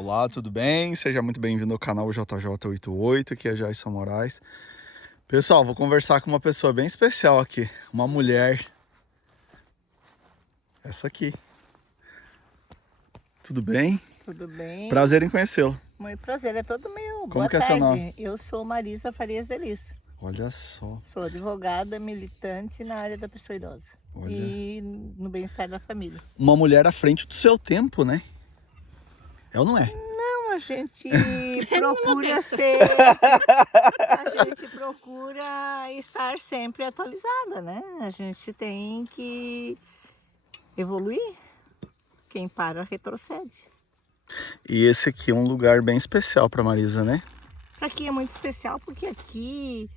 Olá, tudo bem? Seja muito bem-vindo ao canal JJ88, aqui é Jason Moraes. Pessoal, vou conversar com uma pessoa bem especial aqui, uma mulher. Essa aqui. Tudo bem? Tudo bem? Prazer em conhecê-lo. Muito prazer, é todo meu. Como Boa que é seu nome? tarde. Eu sou Marisa Farias Delis. Olha só. Sou advogada, militante na área da pessoa idosa. Olha. E no bem-estar da família. Uma mulher à frente do seu tempo, né? É ou não é? Não, a gente procura ser... A gente procura estar sempre atualizada, né? A gente tem que evoluir. Quem para, retrocede. E esse aqui é um lugar bem especial para Marisa, né? Aqui é muito especial porque aqui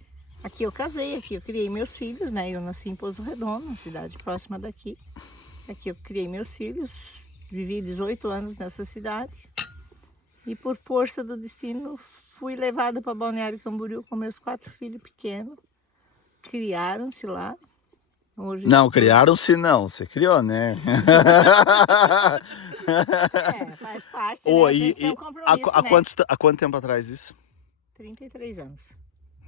eu casei, aqui eu criei meus filhos, né? Eu nasci em Poço Redondo, uma cidade próxima daqui. Aqui eu criei meus filhos, vivi 18 anos nessa cidade. E por força do destino, fui levada para Balneário Camboriú com meus 4 filhos pequenos. Criaram-se lá. Hoje Não, criaram-se não, você criou, né? faz parte, Oh, né? A gente tem um compromisso, né? há quanto tempo atrás isso? 33 anos.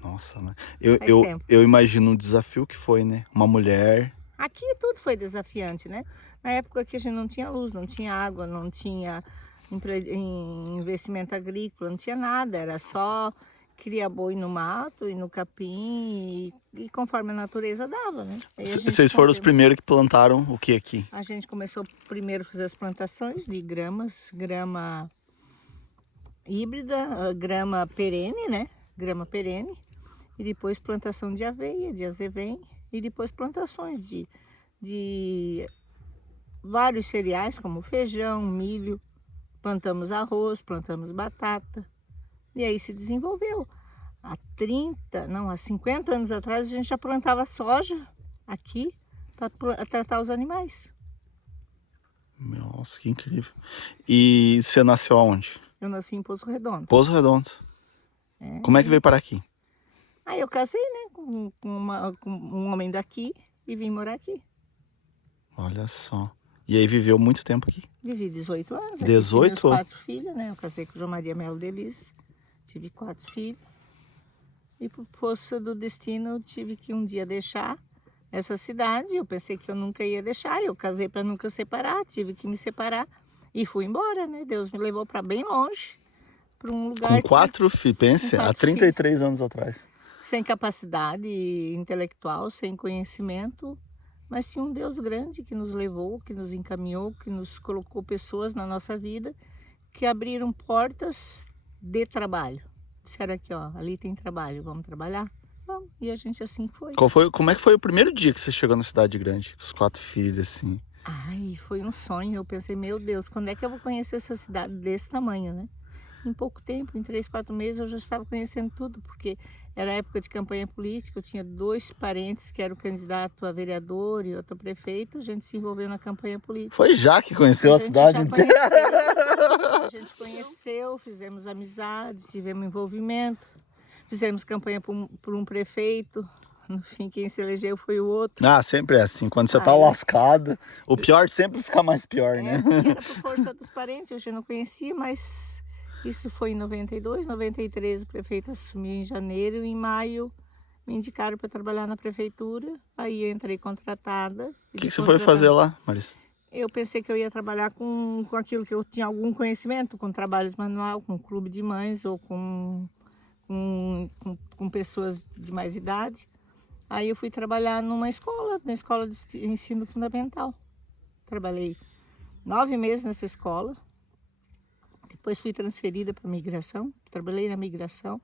Nossa, né? Faz tempo. Eu imagino o desafio que foi, né? Uma mulher. Aqui tudo foi desafiante, né? Na época que a gente não tinha luz, não tinha água, não tinha investimento agrícola, não tinha nada, era só criar boi no mato e no capim e conforme a natureza dava, né? Vocês foram os primeiros que plantaram o que aqui? A gente começou primeiro a fazer as plantações de grama híbrida, grama perene, né? Grama perene. E depois plantação de aveia, de azevém. E depois plantações de vários cereais, como feijão, milho. Plantamos arroz, plantamos batata. E aí se desenvolveu. Há 50 anos atrás, a gente já plantava soja aqui para tratar os animais. Nossa, que incrível. E você nasceu aonde? Eu nasci em Poço Redondo. Poço Redondo. Como é que veio para aqui? Aí eu casei, né, com um homem daqui e vim morar aqui. Olha só. E aí viveu muito tempo aqui? Vivi 18 anos. Aqui 18? Tive meus 4 filhos, né? Eu casei com João Maria Melo Delis. Tive 4 filhos. E por força do destino, eu tive que um dia deixar essa cidade. Eu pensei que eu nunca ia deixar. Eu casei para nunca separar. Tive que me separar. E fui embora, né? Deus me levou para bem longe. Para um lugar com 4 filhos, pense, há 33 anos atrás. Sem capacidade intelectual, sem conhecimento. Mas tinha um Deus grande que nos levou, que nos encaminhou, que nos colocou pessoas na nossa vida que abriram portas de trabalho. Disseram aqui, ó, ali tem trabalho, vamos trabalhar? Vamos. E a gente assim foi. Como é que foi o primeiro dia que você chegou na cidade grande? Com os 4 filhos, assim. Ai, foi um sonho. Eu pensei, meu Deus, quando é que eu vou conhecer essa cidade desse tamanho, né? Em pouco tempo, em 3, 4 meses, eu já estava conhecendo tudo, porque era época de campanha política, eu tinha 2 parentes que eram candidato a vereador e outro prefeito, a gente se envolveu na campanha política. Foi já que conheceu a cidade inteira? A gente conheceu, fizemos amizade, tivemos envolvimento, fizemos campanha por um prefeito, no fim quem se elegeu foi o outro. Ah, sempre é assim, quando você tá lascado, o pior sempre fica mais pior, né? Porque era por força dos parentes, eu já não conhecia, mas... Isso foi em 92, 93 o prefeito assumiu em janeiro e em maio me indicaram para trabalhar na prefeitura. Aí eu entrei contratada. O que você foi fazer lá, Marisa? Eu pensei que eu ia trabalhar com aquilo que eu tinha algum conhecimento, com trabalhos manual, com clube de mães ou com pessoas de mais idade. Aí eu fui trabalhar na escola de ensino fundamental. Trabalhei 9 meses nessa escola. Depois fui transferida para a migração, trabalhei na migração,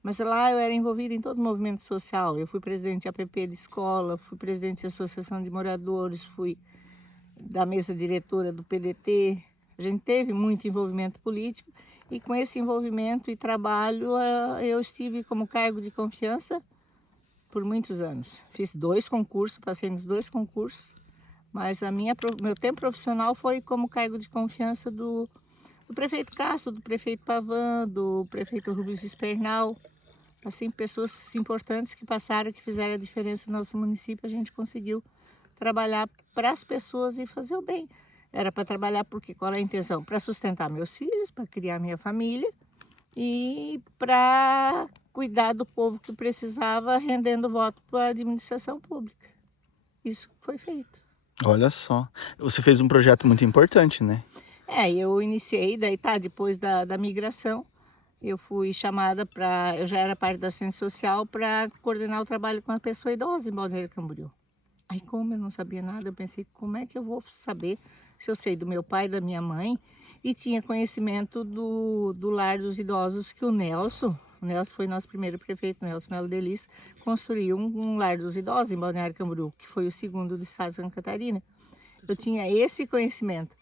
mas lá eu era envolvida em todo o movimento social. Eu fui presidente de APP de escola, fui presidente de associação de moradores, fui da mesa diretora do PDT. A gente teve muito envolvimento político e com esse envolvimento e trabalho eu estive como cargo de confiança por muitos anos. Fiz 2 concursos, passei nos 2 concursos, mas meu tempo profissional foi como cargo de confiança do prefeito Castro, do prefeito Pavan, do prefeito Rubens Espernal, assim, pessoas importantes que passaram, que fizeram a diferença no nosso município. A gente conseguiu trabalhar para as pessoas e fazer o bem. Era para trabalhar porque qual é a intenção? Para sustentar meus filhos, para criar minha família e para cuidar do povo que precisava, rendendo voto para a administração pública. Isso foi feito. Olha só. Você fez um projeto muito importante, né? Eu iniciei, daí depois da migração, eu fui chamada para, eu já era parte da assistência social para coordenar o trabalho com a pessoa idosa em Balneário Camboriú. Aí como eu não sabia nada, eu pensei, como é que eu vou saber se eu sei do meu pai e da minha mãe e tinha conhecimento do lar dos idosos que o Nelson foi nosso primeiro prefeito, Nelson Melo Delis, construiu um lar dos idosos em Balneário Camboriú, que foi o segundo do estado de Santa Catarina. Eu tinha esse conhecimento.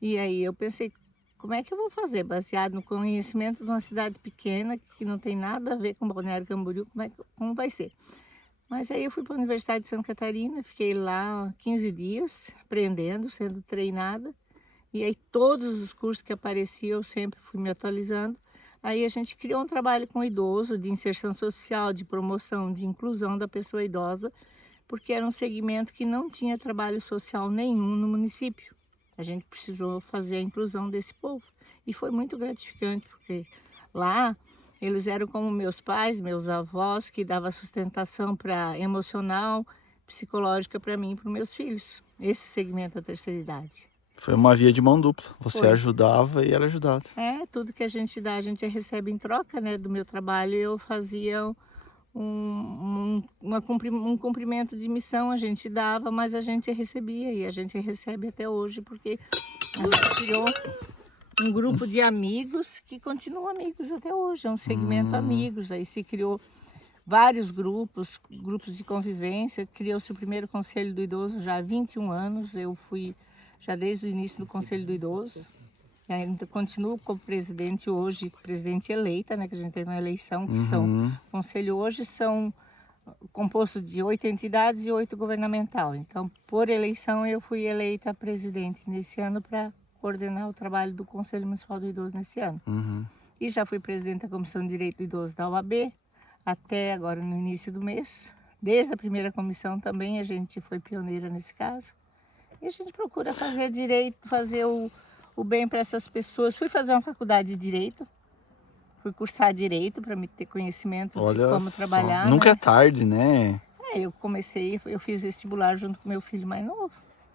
E aí eu pensei, como é que eu vou fazer? Baseado no conhecimento de uma cidade pequena, que não tem nada a ver com Balneário Camboriú, como vai ser? Mas aí eu fui para a Universidade de Santa Catarina, fiquei lá 15 dias, aprendendo, sendo treinada. E aí todos os cursos que apareciam, eu sempre fui me atualizando. Aí a gente criou um trabalho com idoso, de inserção social, de promoção, de inclusão da pessoa idosa, porque era um segmento que não tinha trabalho social nenhum no município. A gente precisou fazer a inclusão desse povo. E foi muito gratificante, porque lá eles eram como meus pais, meus avós, que davam sustentação para emocional, psicológica para mim e para os meus filhos. Esse segmento da terceira idade. Foi uma via de mão dupla. Você Foi. ajudava e era ajudado. Tudo que a gente dá, a gente recebe em troca, né, do meu trabalho. Eu fazia um cumprimento de missão, a gente dava, mas a gente recebia e a gente recebe até hoje, porque a gente criou um grupo de amigos que continuam amigos até hoje, é um segmento amigos. Aí se criou vários grupos de convivência, criou-se o primeiro Conselho do Idoso já há 21 anos, eu fui já desde o início do Conselho do Idoso. E ainda continuo como presidente hoje, presidente eleita, né, que a gente teve uma eleição, que são, o conselho hoje são composto de 8 entidades e 8 governamental. Então, por eleição, eu fui eleita presidente nesse ano para coordenar o trabalho do Conselho Municipal do Idoso nesse ano. E já fui presidente da Comissão de Direito do Idoso da OAB, até agora no início do mês. Desde a primeira comissão também a gente foi pioneira nesse caso. E a gente procura fazer direito, fazer o bem para essas pessoas. Fui fazer uma faculdade de Direito, fui cursar Direito para me ter conhecimento de como trabalhar. Nunca né? é tarde, né? Eu fiz vestibular junto com meu filho mais novo.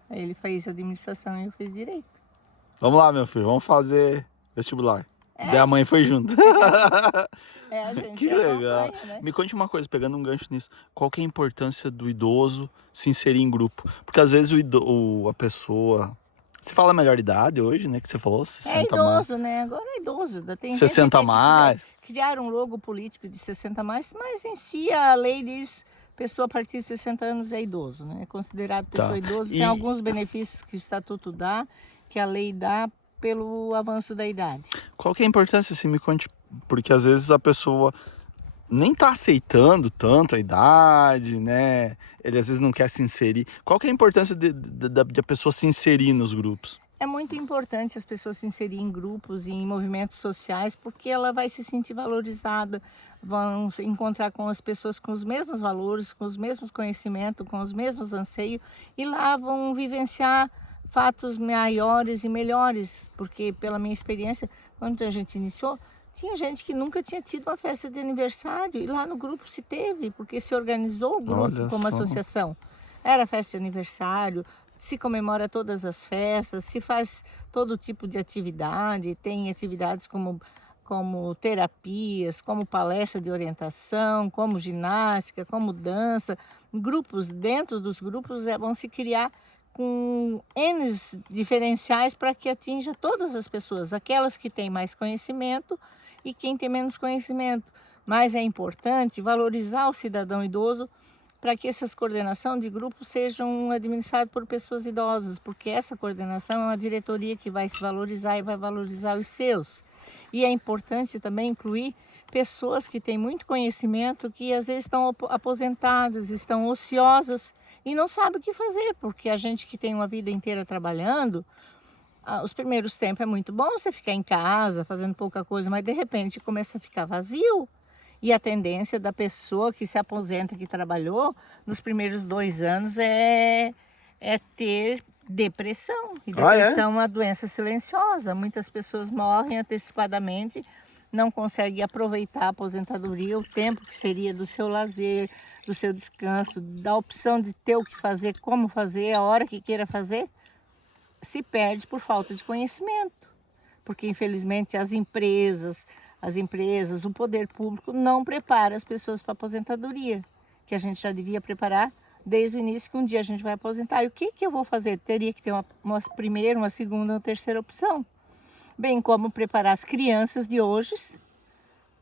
Aí ele fez administração e eu fiz Direito. Vamos lá, meu filho, vamos fazer vestibular. Daí a mãe foi junto. A gente Que legal. né? Me conte uma coisa, pegando um gancho nisso. Qual que é a importância do idoso se inserir em grupo? Porque às vezes a pessoa... Se fala melhor idade hoje, né? Que você falou, 60 idoso, mais. né? Agora é idoso. Tem 60 gente mais. Que criaram um logo político de 60 mais, mas em si a lei diz pessoa a partir de 60 anos é idoso, né? É considerado pessoa idoso. Tem alguns benefícios que o estatuto dá, que a lei dá pelo avanço da idade. Qual que é a importância, assim, me conte? Porque às vezes a pessoa nem tá aceitando tanto a idade, né? Ele às vezes não quer se inserir. Qual que é a importância de a pessoa se inserir nos grupos? É muito importante as pessoas se inserirem em grupos e em movimentos sociais, porque ela vai se sentir valorizada, vão se encontrar com as pessoas com os mesmos valores, com os mesmos conhecimentos, com os mesmos anseios, e lá vão vivenciar fatos maiores e melhores, porque pela minha experiência, quando a gente iniciou, tinha gente que nunca tinha tido uma festa de aniversário e lá no grupo se teve, porque se organizou o grupo como associação. Era festa de aniversário, se comemora todas as festas, se faz todo tipo de atividade, tem atividades como terapias, como palestra de orientação, como ginástica, como dança. Grupos, dentro dos grupos vão se criar com N diferenciais para que atinja todas as pessoas, aquelas que têm mais conhecimento e quem tem menos conhecimento. Mas é importante valorizar o cidadão idoso para que essas coordenações de grupos sejam administradas por pessoas idosas, porque essa coordenação é uma diretoria que vai se valorizar e vai valorizar os seus. E é importante também incluir pessoas que têm muito conhecimento, que às vezes estão aposentadas, estão ociosas e não sabem o que fazer, porque a gente que tem uma vida inteira trabalhando, os primeiros tempos é muito bom você ficar em casa, fazendo pouca coisa, mas de repente começa a ficar vazio. E a tendência da pessoa que se aposenta, que trabalhou, nos primeiros 2 anos é ter Depressão. E Ah, é? depressão é uma doença silenciosa. Muitas pessoas morrem antecipadamente, não conseguem aproveitar a aposentadoria, o tempo que seria do seu lazer, do seu descanso, da opção de ter o que fazer, como fazer, a hora que queira fazer, se perde por falta de conhecimento. Porque, infelizmente, as empresas, o poder público não prepara as pessoas para a aposentadoria, que a gente já devia preparar desde o início, que um dia a gente vai aposentar. E o que eu vou fazer? Teria que ter uma primeira, uma segunda, uma terceira opção. Bem como preparar as crianças de hoje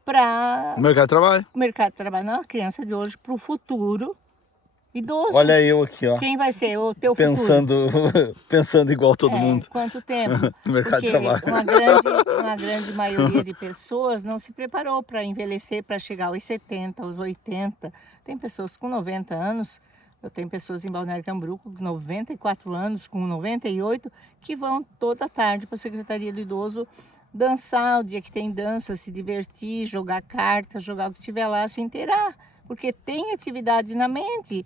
para Mercado de trabalho. o mercado de trabalho, não, a criança de hoje para o futuro idoso. Olha eu aqui, ó. Quem vai ser o teu futuro? Pensando igual todo mundo. Quanto tempo? No mercado de Porque trabalho. uma grande maioria de pessoas não se preparou para envelhecer, para chegar aos 70, aos 80. Tem pessoas com 90 anos, eu tenho pessoas em Balneário Camboriú com 94 anos, com 98, que vão toda tarde para a Secretaria do Idoso dançar o dia que tem dança, se divertir, jogar carta, jogar o que tiver lá, se inteirar. Porque tem atividade na mente.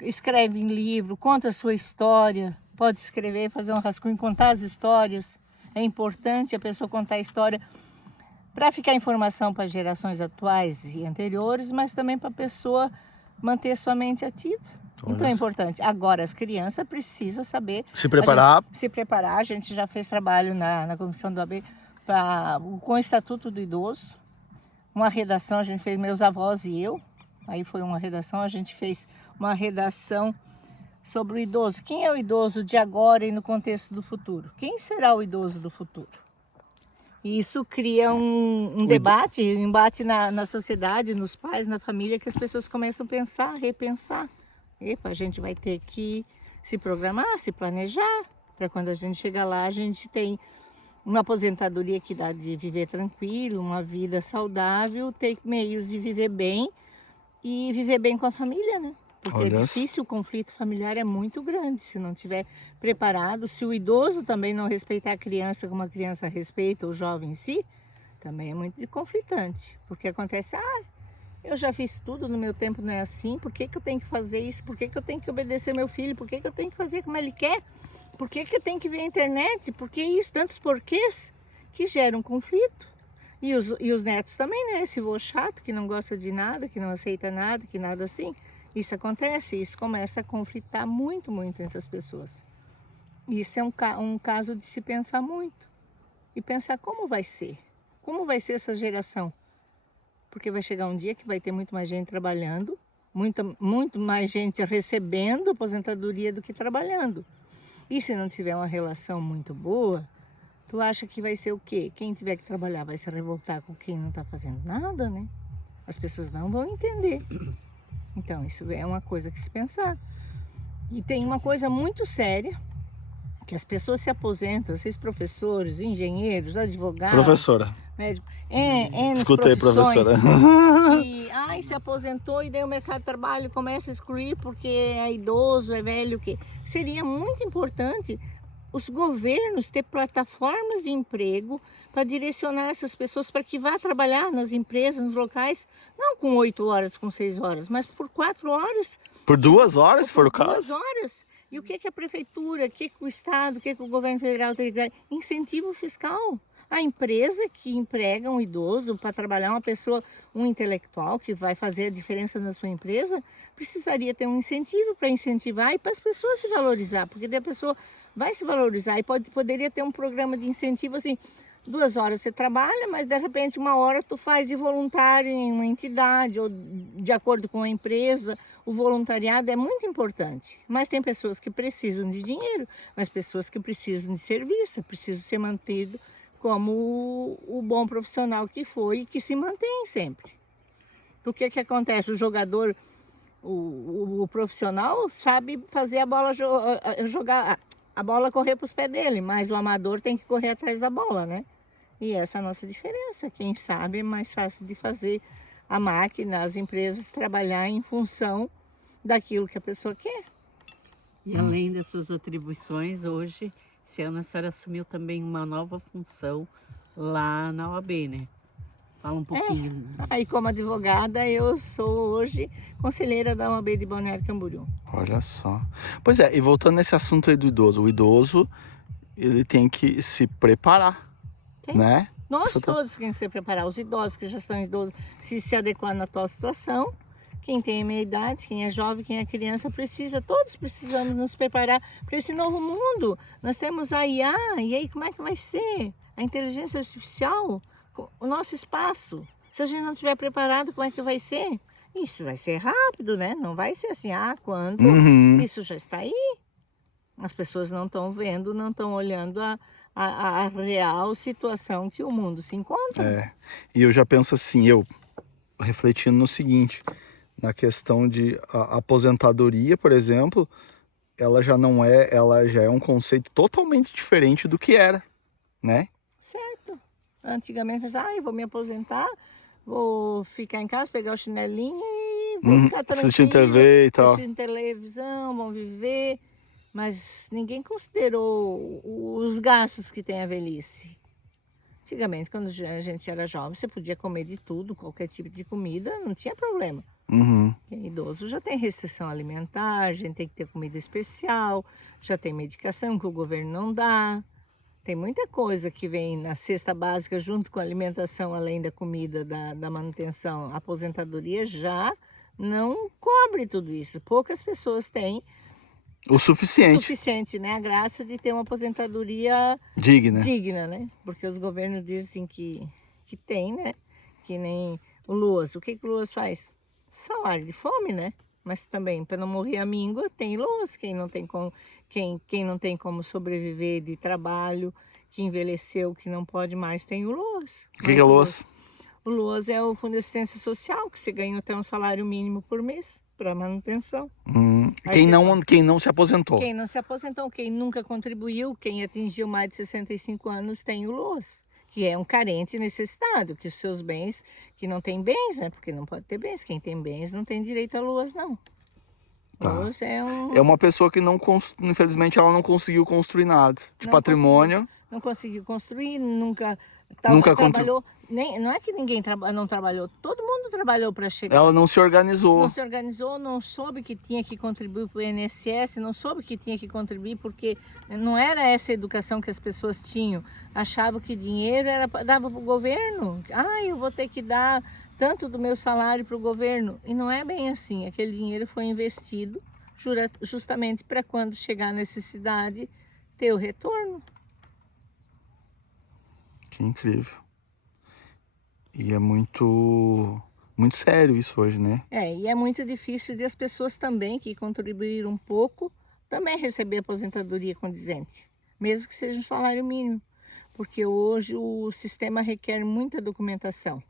Escreve em livro, conta a sua história, pode escrever, fazer um rascunho, contar as histórias. É importante a pessoa contar a história para ficar informação para gerações atuais e anteriores, mas também para a pessoa manter sua mente ativa. Então é importante. Agora, as crianças precisam saber... Se preparar. Se preparar. A gente já fez trabalho na comissão do AB com o Estatuto do Idoso. Uma redação, a gente fez, meus avós e eu. Aí foi uma redação, a gente fez uma redação sobre o idoso. Quem é o idoso de agora e no contexto do futuro? Quem será o idoso do futuro? E isso cria um embate na sociedade, nos pais, na família, que as pessoas começam a pensar, repensar. Epa, a gente vai ter que se programar, se planejar, para quando a gente chegar lá, a gente tem uma aposentadoria que dá de viver tranquilo, uma vida saudável, ter meios de viver bem e viver bem com a família, né? Porque é difícil, o conflito familiar é muito grande, se não estiver preparado. Se o idoso também não respeitar a criança como a criança respeita o jovem em si, também é muito conflitante. Porque acontece, eu já fiz tudo no meu tempo, não é assim, por que eu tenho que fazer isso? Por que eu tenho que obedecer meu filho? Por que eu tenho que fazer como ele quer? Por que eu tenho que ver a internet? Por que isso? Tantos porquês que geram conflito. E os netos também, né? Esse vô chato que não gosta de nada, que não aceita nada, que nada assim. Isso acontece, isso começa a conflitar muito, muito entre as pessoas. Isso é um caso de se pensar muito. E pensar como vai ser essa geração. Porque vai chegar um dia que vai ter muito mais gente trabalhando, muito mais gente recebendo aposentadoria do que trabalhando. E se não tiver uma relação muito boa, tu acha que vai ser o quê? Quem tiver que trabalhar vai se revoltar com quem não está fazendo nada, né? As pessoas não vão entender. Então, isso é uma coisa que se pensar. E tem uma coisa muito séria, que as pessoas se aposentam, vocês professores, engenheiros, advogados... Professora. Médico, Escutei, professora. Que, se aposentou e daí o mercado de trabalho começa a excluir porque é idoso, é velho, o quê? Seria muito importante os governos ter plataformas de emprego para direcionar essas pessoas para que vá trabalhar nas empresas, nos locais, não com 8 horas, com 6 horas, mas por 4 horas. Por 2 horas, se for o caso? 2 horas. E o que a prefeitura, o que o Estado, o que o governo federal tem que dar? Incentivo fiscal. A empresa que emprega um idoso para trabalhar, uma pessoa, um intelectual que vai fazer a diferença na sua empresa, precisaria ter um incentivo para incentivar e para as pessoas se valorizar, porque daí a pessoa vai se valorizar e poderia ter um programa de incentivo assim, 2 horas você trabalha, mas de repente 1 hora tu faz de voluntário em uma entidade ou de acordo com a empresa. O voluntariado é muito importante, mas tem pessoas que precisam de dinheiro, mas pessoas que precisam de serviço, precisam ser mantido como o bom profissional que foi e que se mantém sempre. Porque que acontece? O jogador, o profissional sabe fazer a bola jogar, a bola correr para os pés dele, mas o amador tem que correr atrás da bola, né? E essa é a nossa diferença. Quem sabe é mais fácil de fazer a máquina, as empresas trabalhar em função daquilo que a pessoa quer. E além dessas atribuições, hoje, esse ano a senhora assumiu também uma nova função lá na OAB, né? Fala um pouquinho. Aí, como advogada, eu sou hoje conselheira da OAB de Balneário Camboriú. Olha só. Pois é, e voltando nesse assunto aí do idoso, o idoso, ele tem que se preparar, Tem. né? Nós Você tá- todos temos que se preparar, os idosos que já são idosos, se adequar na atual situação. Quem tem a meia idade, quem é jovem, quem é criança, todos precisamos nos preparar para esse novo mundo. Nós temos a IA, e aí como é que vai ser? A inteligência artificial, o nosso espaço. Se a gente não estiver preparado, como é que vai ser? Isso vai ser rápido, né? Não vai ser assim, quando? Uhum. Isso já está aí. As pessoas não estão vendo, não estão olhando a real situação que o mundo se encontra. É. E eu já penso assim, eu refletindo no seguinte, na questão de a aposentadoria, por exemplo, ela já é um conceito totalmente diferente do que era, né? Certo. Antigamente, eu vou me aposentar, vou ficar em casa, pegar o chinelinho e vou ficar tranquilo. Assistindo TV e tal. Assistindo televisão, vão viver. Mas ninguém considerou os gastos que tem a velhice. Antigamente, quando a gente era jovem, você podia comer de tudo, qualquer tipo de comida, não tinha problema. Uhum. Quem é idoso já tem restrição alimentar, a gente tem que ter comida especial, já tem medicação que o governo não dá. Tem muita coisa que vem na cesta básica junto com a alimentação, além da comida, da manutenção. A aposentadoria já não cobre tudo isso. Poucas pessoas têm O o suficiente. suficiente, né? A graça de ter uma aposentadoria Digna. digna, né? Porque os governos dizem que tem, né? Que nem o LOAS. O que o LOAS faz? Salário de fome, né? Mas também, para não morrer a míngua, tem LOAS. Quem não tem como sobreviver de trabalho, que envelheceu, que não pode mais, tem o LOAS. O que é LOAS? O LOAS é o Fundo de Assistência Social, que você ganha até um salário mínimo por mês para manutenção. Quem não se aposentou. Quem não se aposentou, quem nunca contribuiu, quem atingiu mais de 65 anos tem o LOAS, que é um carente necessitado, que os seus bens, que não tem bens, né? Porque não pode ter bens, quem tem bens não tem direito a LOAS, não. Tá. LOAS É uma pessoa que infelizmente ela não conseguiu construir nada de patrimônio. Não conseguiu construir, nunca Trabalhou. Não é que ninguém não trabalhou, todo mundo trabalhou para chegar. Ela não se organizou. Não se organizou, não soube que tinha que contribuir para o INSS, não soube que tinha que contribuir porque não era essa educação que as pessoas tinham. Achavam que dinheiro dava para o governo. Eu vou ter que dar tanto do meu salário para o governo. E não é bem assim. Aquele dinheiro foi investido justamente para quando chegar a necessidade ter o retorno. Que incrível. E é muito sério isso hoje, né? E é muito difícil de as pessoas também que contribuíram um pouco também receber aposentadoria condizente, mesmo que seja um salário mínimo, porque hoje o sistema requer muita documentação.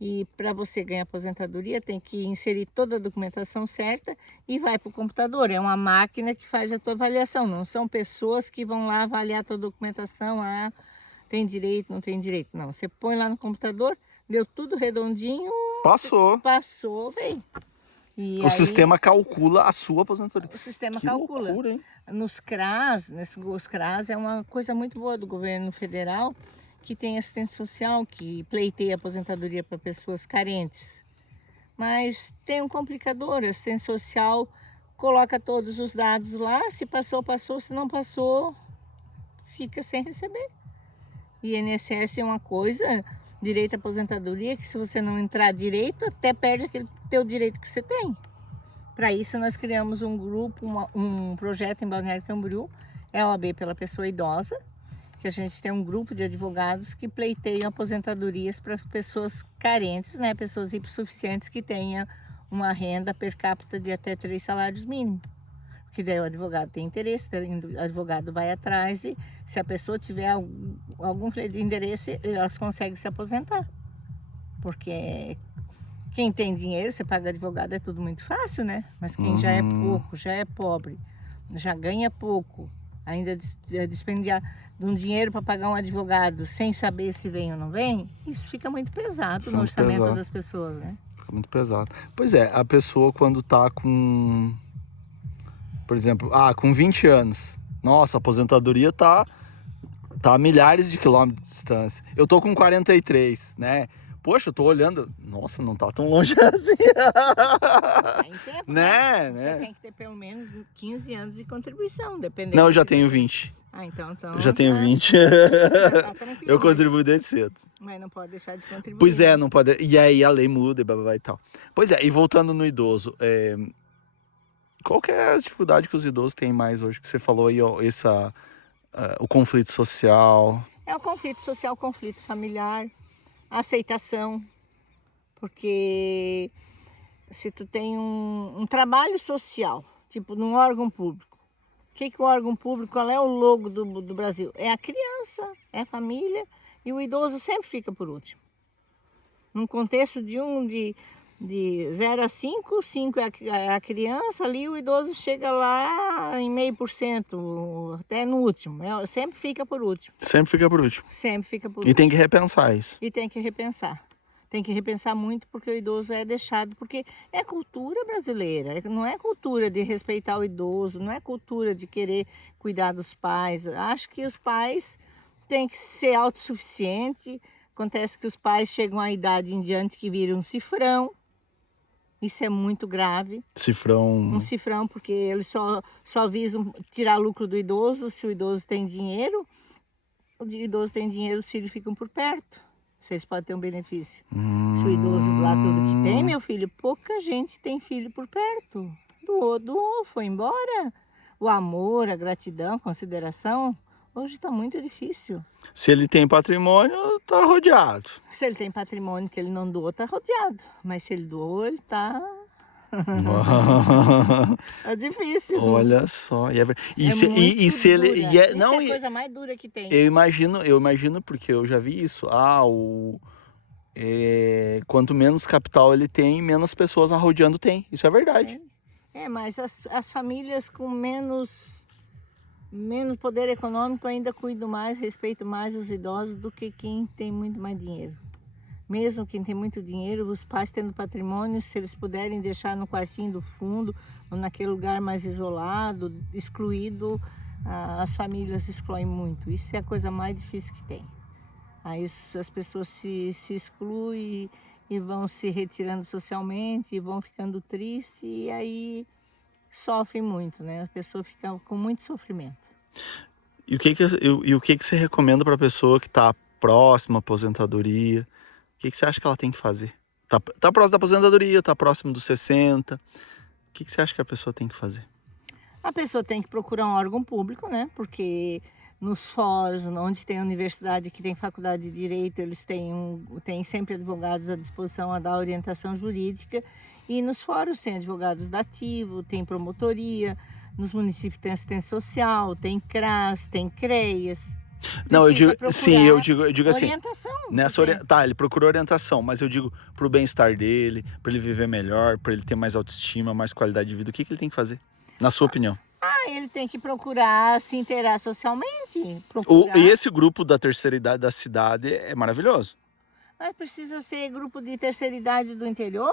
E para você ganhar aposentadoria tem que inserir toda a documentação certa e vai para o computador. É uma máquina que faz a tua avaliação, não são pessoas que vão lá avaliar a tua documentação, tem direito, não tem direito. Não, você põe lá no computador, deu tudo redondinho. Passou, veio. E o sistema calcula a sua aposentadoria. O sistema que calcula. Loucura, hein? Nos CRAS, os CRAS é uma coisa muito boa do governo federal, que tem assistente social, que pleiteia aposentadoria para pessoas carentes. Mas tem um complicador, o assistente social coloca todos os dados lá, se passou, passou, se não passou, fica sem receber. E INSS é uma coisa, direito à aposentadoria, que se você não entrar direito, até perde aquele teu direito que você tem. Para isso nós criamos um grupo, um projeto em Balneário Camboriú, é a OAB pela pessoa idosa, que a gente tem um grupo de advogados que pleiteiam aposentadorias para as pessoas carentes, né, pessoas hipossuficientes que tenham uma renda per capita de até 3 salários mínimos. Que daí o advogado tem interesse, o advogado vai atrás e se a pessoa tiver algum interesse, elas conseguem se aposentar. Porque quem tem dinheiro, você paga advogado, é tudo muito fácil, né? Mas quem já é pouco, já é pobre, já ganha pouco, ainda despender de um dinheiro para pagar um advogado sem saber se vem ou não vem, isso fica muito pesado no orçamento das pessoas, né? Fica muito pesado. Pois é, a pessoa quando tá com... Por exemplo, com 20 anos, nossa, a aposentadoria tá a milhares de quilômetros de distância. Eu tô com 43, né? Poxa, eu tô olhando. Nossa, não tá tão longe assim. Em tempo, Né, Você né? tem que ter pelo menos 15 anos de contribuição, dependendo. Não, eu do já que tenho você tem. 20. Então Eu já tenho 20. já tá tranquilo, Eu contribuo desde cedo. mas não pode deixar de contribuir. Pois é, né? não pode. E aí a lei muda e blá, blá, blá e tal. Pois é, e voltando no idoso, qual que é a dificuldade que os idosos têm mais hoje? Que você falou aí, ó, o conflito social. É o conflito social, o conflito familiar, a aceitação, porque se tu tem um trabalho social, tipo num órgão público, o órgão público, qual é o logo do Brasil? É a criança, é a família, e o idoso sempre fica por último. Num contexto de 0 a 5, 5 é a criança, ali o idoso chega lá em 0,5%, até no último, sempre fica por último. Sempre fica por último. Sempre fica por E último. tem que repensar isso. E tem que repensar. Tem que repensar muito porque o idoso é deixado, porque é cultura brasileira, não é cultura de respeitar o idoso, não é cultura de querer cuidar dos pais. Acho que os pais têm que ser autossuficientes. Acontece que os pais chegam à idade em diante que viram um cifrão. Isso é muito grave. Cifrão. Um cifrão, porque eles só visam tirar lucro do idoso. Se o idoso tem dinheiro, os filhos ficam por perto. Vocês podem ter um benefício. Se o idoso doar tudo que tem, meu filho, pouca gente tem filho por perto. Doou, foi embora. O amor, a gratidão, a consideração, hoje está muito difícil. Se ele tem patrimônio, tá rodeado. Se ele tem patrimônio que ele não doou, está rodeado. Mas se ele doou, ele está... É difícil. Olha só. E É se, e se muito ele. dura. E é, Isso não, é a coisa mais dura que tem. eu imagino porque eu já vi isso. Quanto menos capital ele tem, menos pessoas rodeando tem. Isso é verdade. Mas as famílias com menos poder econômico ainda cuidam mais, respeitam mais os idosos do que quem tem muito mais dinheiro. Mesmo quem tem muito dinheiro, os pais tendo patrimônio, se eles puderem deixar no quartinho do fundo ou naquele lugar mais isolado, excluído, as famílias excluem muito. Isso é a coisa mais difícil que tem. Aí as pessoas se excluem e vão se retirando socialmente, e vão ficando tristes e aí sofrem muito, né? A pessoa fica com muito sofrimento. E o que você recomenda para a pessoa que está próxima à aposentadoria? O que você acha que ela tem que fazer? Tá próximo da aposentadoria, tá próximo dos 60. O que você acha que a pessoa tem que fazer? A pessoa tem que procurar um órgão público, né? Porque nos fóruns, onde tem universidade, que tem faculdade de direito, eles têm sempre advogados à disposição a dar orientação jurídica. E nos fóruns tem advogados da ativo, tem promotoria, nos municípios tem assistência social, tem CRAS, tem CREAS. Não, eu digo assim. Orientação. Ele procurou orientação, mas eu digo pro bem-estar dele, para ele viver melhor, para ele ter mais autoestima, mais qualidade de vida. O que ele tem que fazer, na sua opinião? Ele tem que procurar se inteirar socialmente. E esse grupo da terceira idade da cidade é maravilhoso. Mas precisa ser grupo de terceira idade do interior,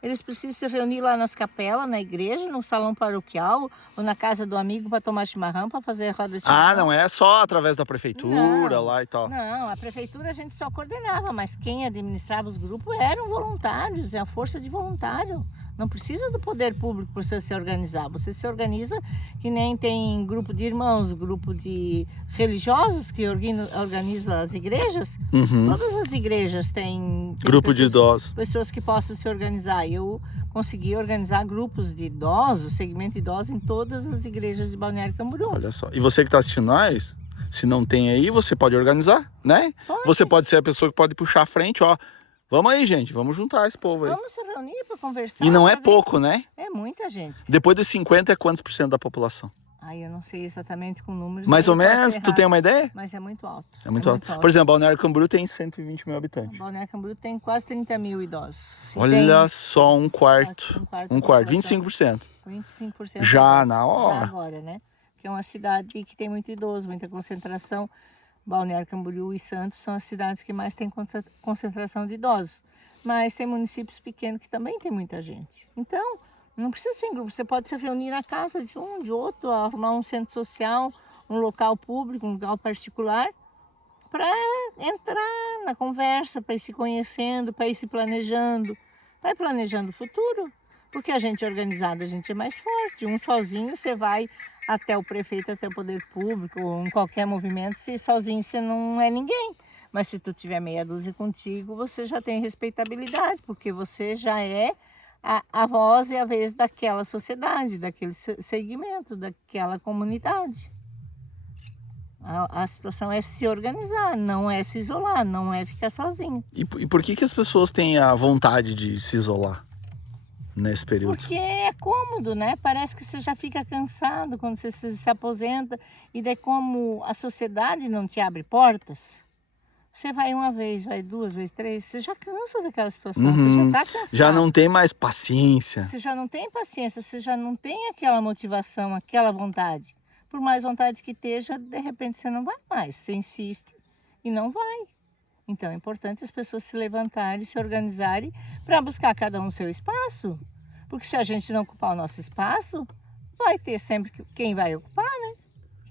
eles precisam se reunir lá nas capelas, na igreja, no salão paroquial, ou na casa do amigo para tomar chimarrão, para fazer roda de chimarrão. Não é só através da prefeitura lá e tal. Não, a prefeitura a gente só coordenava, mas quem administrava os grupos eram voluntários, é a força de voluntário. Não precisa do poder público para você se organizar. Você se organiza que nem tem grupo de irmãos, grupo de religiosos que organizam as igrejas. Todas as igrejas têm grupo de idosos. Pessoas que possam se organizar. Eu consegui organizar grupos de idosos, segmento idoso, em todas as igrejas de Balneário Camboriú. Olha só. E você que está assistindo nós, se não tem aí, você pode organizar, né? Pode. Você pode ser a pessoa que pode puxar a frente, ó. Vamos aí, gente, vamos juntar esse povo aí. Vamos se reunir para conversar. E não é pouco, né? É muita gente. Depois dos 50 é quantos por cento da população? Eu não sei exatamente com números. Mais ou menos? Tu tem uma ideia? Mas é muito alto. É muito alto. Por exemplo, Balneário Camboriú tem 120 mil habitantes. Balneário Camboriú tem quase 30 mil idosos. Olha só, um quarto. 25%. 25%. Já na hora. Já agora, né? Que é uma cidade que tem muito idoso, muita concentração. Balneário Camboriú e Santos são as cidades que mais têm concentração de idosos. Mas tem municípios pequenos que também tem muita gente. Então, não precisa ser em grupo. Você pode se reunir na casa de um, de outro, arrumar um centro social, um local público, um local particular, para entrar na conversa, para ir se conhecendo, para ir se planejando, vai planejando o futuro. Porque a gente organizada, a gente é mais forte. Um sozinho você vai até o prefeito, até o poder público, ou em qualquer movimento, se sozinho você não é ninguém. Mas se tu tiver meia dúzia contigo, você já tem respeitabilidade, porque você já é a voz e a vez daquela sociedade, daquele segmento, daquela comunidade. A situação é se organizar, não é se isolar, não é ficar sozinho. E por que as pessoas têm a vontade de se isolar nesse período? Porque é cômodo, né? Parece que você já fica cansado quando você se aposenta. E daí como a sociedade não te abre portas, você vai uma vez, vai duas vezes, três, você já cansa daquela situação, você já está cansado. Já não tem mais paciência. Você já não tem paciência, você já não tem aquela motivação, aquela vontade. Por mais vontade que esteja, de repente você não vai mais, você insiste e não vai. Então é importante as pessoas se levantarem, se organizarem para buscar cada um o seu espaço. Porque se a gente não ocupar o nosso espaço, vai ter sempre quem vai ocupar, né?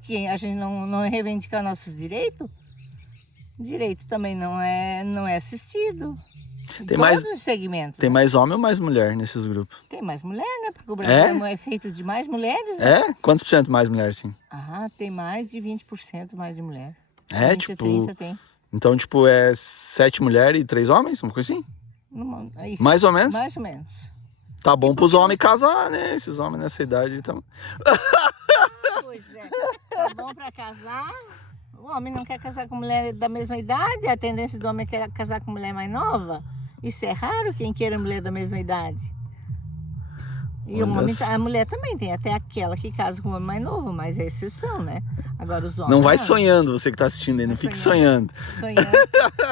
Quem a gente não reivindicar nossos direitos. Direito também não é assistido. Tem todos os segmentos. Tem mais homem ou mais mulher nesses grupos? Tem mais mulher, né? Porque o Brasil é feito de mais mulheres, né? É? Quantos por cento mais mulher, sim? Ah, tem mais de 20% mais de mulher. É, 20, tipo... 30 tem. Então, tipo, é 7 mulheres e 3 homens? Uma coisa assim? É isso. Mais ou menos? Mais ou menos. Tá bom pros homens casar, né? Esses homens nessa idade então. Pois é. Tá bom pra casar. O homem não quer casar com mulher da mesma idade. A tendência do homem é casar com mulher mais nova. Isso é raro, quem queira mulher da mesma idade. E a mulher também tem, até aquela que casa com um homem mais novo, mas é exceção, né? Agora os homens... Não vai sonhando, você que tá assistindo aí, não fique sonhando. Sonhando.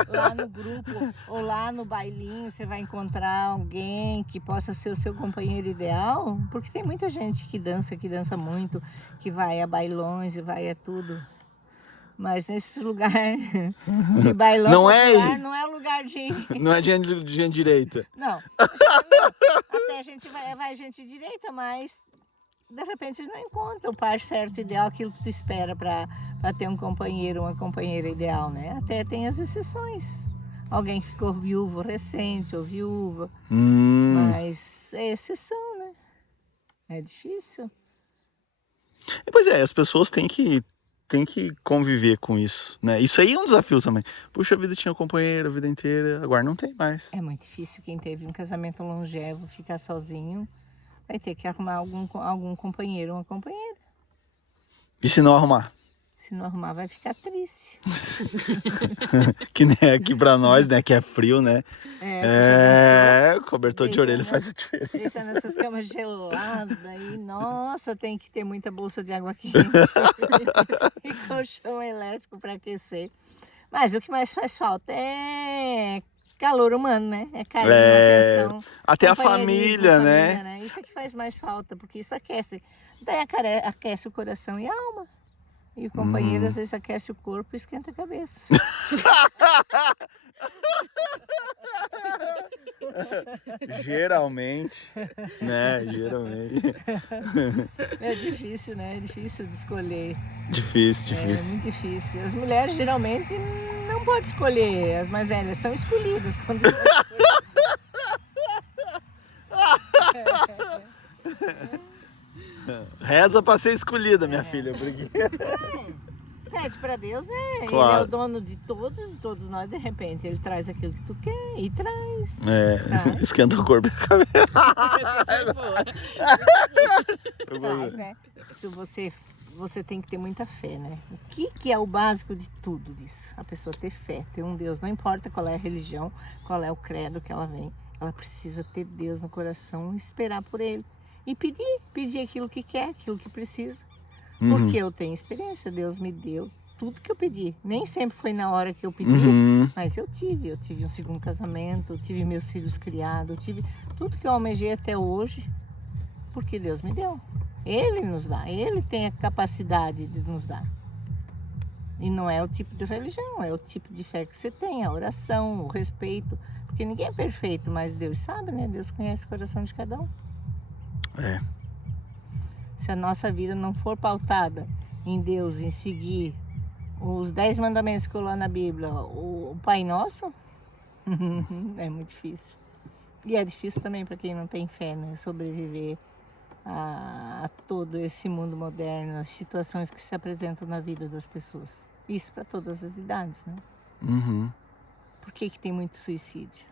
Lá no grupo ou lá no bailinho você vai encontrar alguém que possa ser o seu companheiro ideal, porque tem muita gente que dança muito, que vai a bailões e vai a tudo. Mas nesses lugares de bailão não popular, não é lugar de... Não é gente direita. Não. Até a gente vai gente direita, mas de repente não encontra o par certo, ideal, aquilo que tu espera para ter um companheiro, uma companheira ideal, né? Até tem as exceções. Alguém que ficou viúvo recente ou viúva, mas é exceção, né? É difícil. Pois é, as pessoas têm que conviver com isso, né? Isso aí é um desafio também. Puxa, a vida tinha companheiro a vida inteira, agora não tem mais. É muito difícil quem teve um casamento longevo, ficar sozinho, vai ter que arrumar algum companheiro, uma companheira. E se não arrumar? Se não arrumar, vai ficar triste. Que nem aqui pra nós, né? Que é frio, né? O cobertor de orelha faz a diferença. Deita nessas camas geladas aí, nossa, tem que ter muita bolsa de água quente. E colchão elétrico para aquecer. Mas o que mais faz falta é calor humano, né? É carinho, atenção. Até a família, né? Isso é que faz mais falta, porque isso aquece. Daí aquece o coração e a alma. E o companheiro às vezes aquece o corpo e esquenta a cabeça. Geralmente, né? Geralmente. É difícil, né? É difícil de escolher. Difícil. É muito difícil. As mulheres geralmente não podem escolher. As mais velhas são escolhidas quando Reza pra ser escolhida, minha filha. Porque... Pede pra Deus, né? Claro. Ele é o dono de todos nós, de repente, ele traz aquilo que tu quer e traz. Esquenta o corpo e a cabeça. Traz, né? Se você tem que ter muita fé, né? O que é o básico de tudo disso? A pessoa ter fé, ter um Deus, não importa qual é a religião, qual é o credo que ela vem, ela precisa ter Deus no coração e esperar por Ele. E pedir aquilo que quer, aquilo que precisa. Porque eu tenho experiência, Deus me deu tudo que eu pedi. Nem sempre foi na hora que eu pedi, mas eu tive um segundo casamento, eu tive meus filhos criados, eu tive tudo que eu almejei até hoje, porque Deus me deu. Ele nos dá, Ele tem a capacidade de nos dar. E não é o tipo de religião, é o tipo de fé que você tem, a oração, o respeito. Porque ninguém é perfeito, mas Deus sabe, né? Deus conhece o coração de cada um. Se a nossa vida não for pautada em Deus, em seguir Os 10 mandamentos que eu lá na Bíblia, o Pai Nosso, é muito difícil. E é difícil também para quem não tem fé, né? Sobreviver a todo esse mundo moderno, as situações que se apresentam na vida das pessoas. Isso para todas as idades, né? Uhum. Por que tem muito suicídio?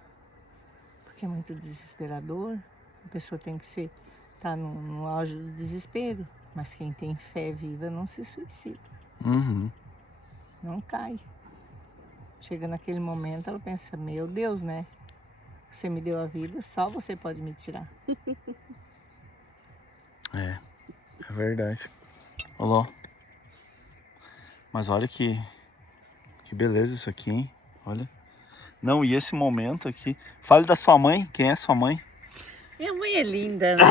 Porque é muito desesperador. A pessoa tem que estar no auge do desespero. Mas quem tem fé viva não se suicida. Uhum. Não cai. Chega naquele momento, ela pensa, meu Deus, né? Você me deu a vida, só você pode me tirar. É verdade. Olha lá. Mas olha que beleza isso aqui, hein? Olha. Não, e esse momento aqui. Fale da sua mãe. Quem é sua mãe? Minha mãe é linda, né?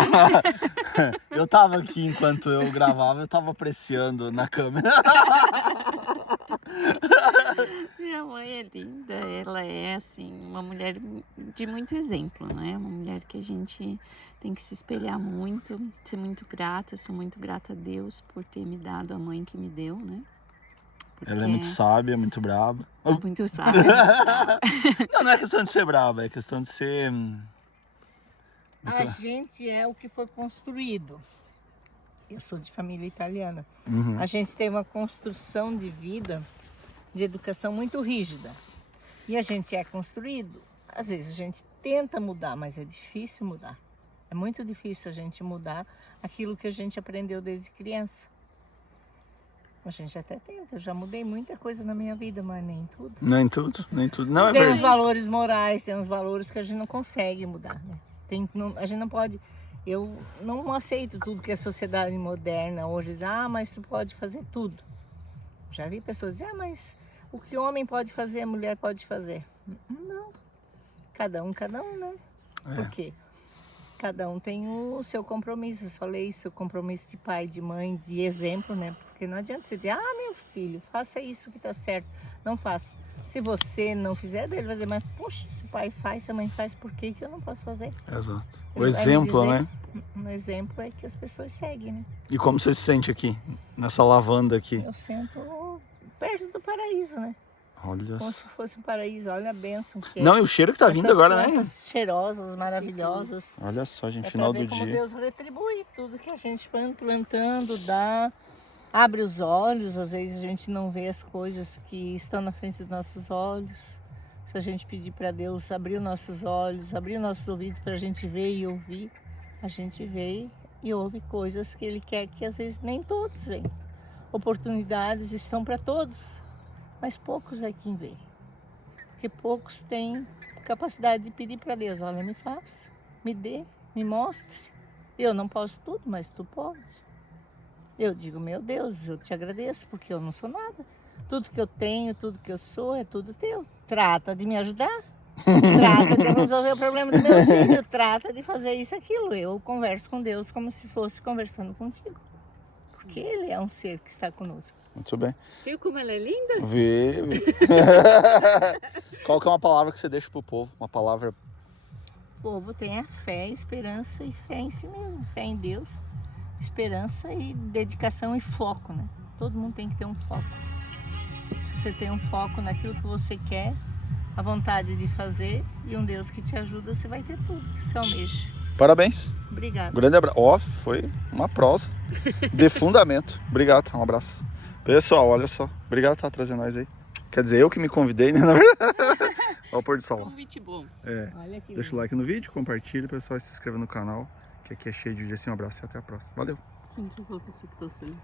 Eu tava aqui enquanto eu gravava, eu tava apreciando na câmera. Minha mãe é linda, ela é assim, uma mulher de muito exemplo, né? Uma mulher que a gente tem que se espelhar muito, ser muito grata. Eu sou muito grata a Deus por ter me dado a mãe que me deu, né? Porque Ela é muito sábia, muito braba. muito sábia, muito brava. Não é questão de ser braba, é questão de ser. A gente é o que foi construído. Eu sou de família italiana. A gente tem uma construção de vida, de educação muito rígida. E a gente é construído. Às vezes a gente tenta mudar, mas é difícil mudar. É muito difícil a gente mudar aquilo que a gente aprendeu desde criança. A gente até tenta. Eu já mudei muita coisa na minha vida, mas nem tudo. Nem tudo, nem tudo. Não é Tem verdade. uns valores morais, tem uns valores que a gente não consegue mudar, né? A gente não pode. Eu não aceito tudo que a sociedade moderna hoje diz, mas tu pode fazer tudo. Já vi pessoas dizer, mas o que o homem pode fazer, a mulher pode fazer. Não. Cada um, né? Por quê? Cada um tem o seu compromisso. Eu falei isso, o compromisso de pai, de mãe, de exemplo, né? Porque não adianta você dizer, meu filho, faça isso que tá certo. Não faça. Se você não fizer, ele vai dizer, mas poxa, se o pai faz, se a mãe faz, por que eu não posso fazer? Exato. O Ele vai me exemplo, dizer, né? Um exemplo é que as pessoas seguem, né? E como você se sente aqui, nessa lavanda aqui? Eu sinto perto do paraíso, né? Olha Como só. se fosse um paraíso. Olha a bênção que é. Não, e o cheiro que tá vindo Essas agora, né? plantas cheirosas, maravilhosas. Olha só, gente, É final pra ver do como dia. Deus retribui tudo que a gente vai plantando, dá, abre os olhos. Às vezes a gente não vê as coisas que estão na frente dos nossos olhos. Se a gente pedir para Deus abrir os nossos olhos, abrir os nossos ouvidos para a gente ver e ouvir, a gente vê e ouve coisas que Ele quer que às vezes nem todos veem. Oportunidades estão para todos, mas poucos é quem vê. Porque poucos têm capacidade de pedir para Deus, olha, me faça, me dê, me mostre. Eu não posso tudo, mas tu pode. Eu digo, meu Deus, eu te agradeço, porque eu não sou nada. Tudo que eu tenho, tudo que eu sou, é tudo teu. Trata de me ajudar. Trata de resolver o problema do meu filho. Trata de fazer isso, aquilo. Eu converso com Deus como se fosse conversando contigo. Porque Ele é um ser que está conosco. Muito bem. Viu como ela é linda? Vê. Qual que é uma palavra que você deixa pro povo? Uma palavra. O povo tem a fé, esperança e fé em si mesmo. Fé em Deus, esperança e dedicação e foco, né? Todo mundo tem que ter um foco. Se você tem um foco naquilo que você quer, a vontade de fazer e um Deus que te ajuda, você vai ter tudo que você almeja. Parabéns. Obrigada. Grande abraço. Ó, foi uma prosa de fundamento. Obrigado, um abraço. Pessoal, olha só. Obrigado por estar trazendo nós aí. Quer dizer, eu que me convidei, né? Na verdade. Olha o pôr do sol. Convite bom. Olha aqui. Deixa o like no vídeo, compartilha, pessoal, se inscreva no canal, que aqui é cheio de vídeo assim. Um abraço e até a próxima. Valeu. Quem que colocou esse que tá sendo?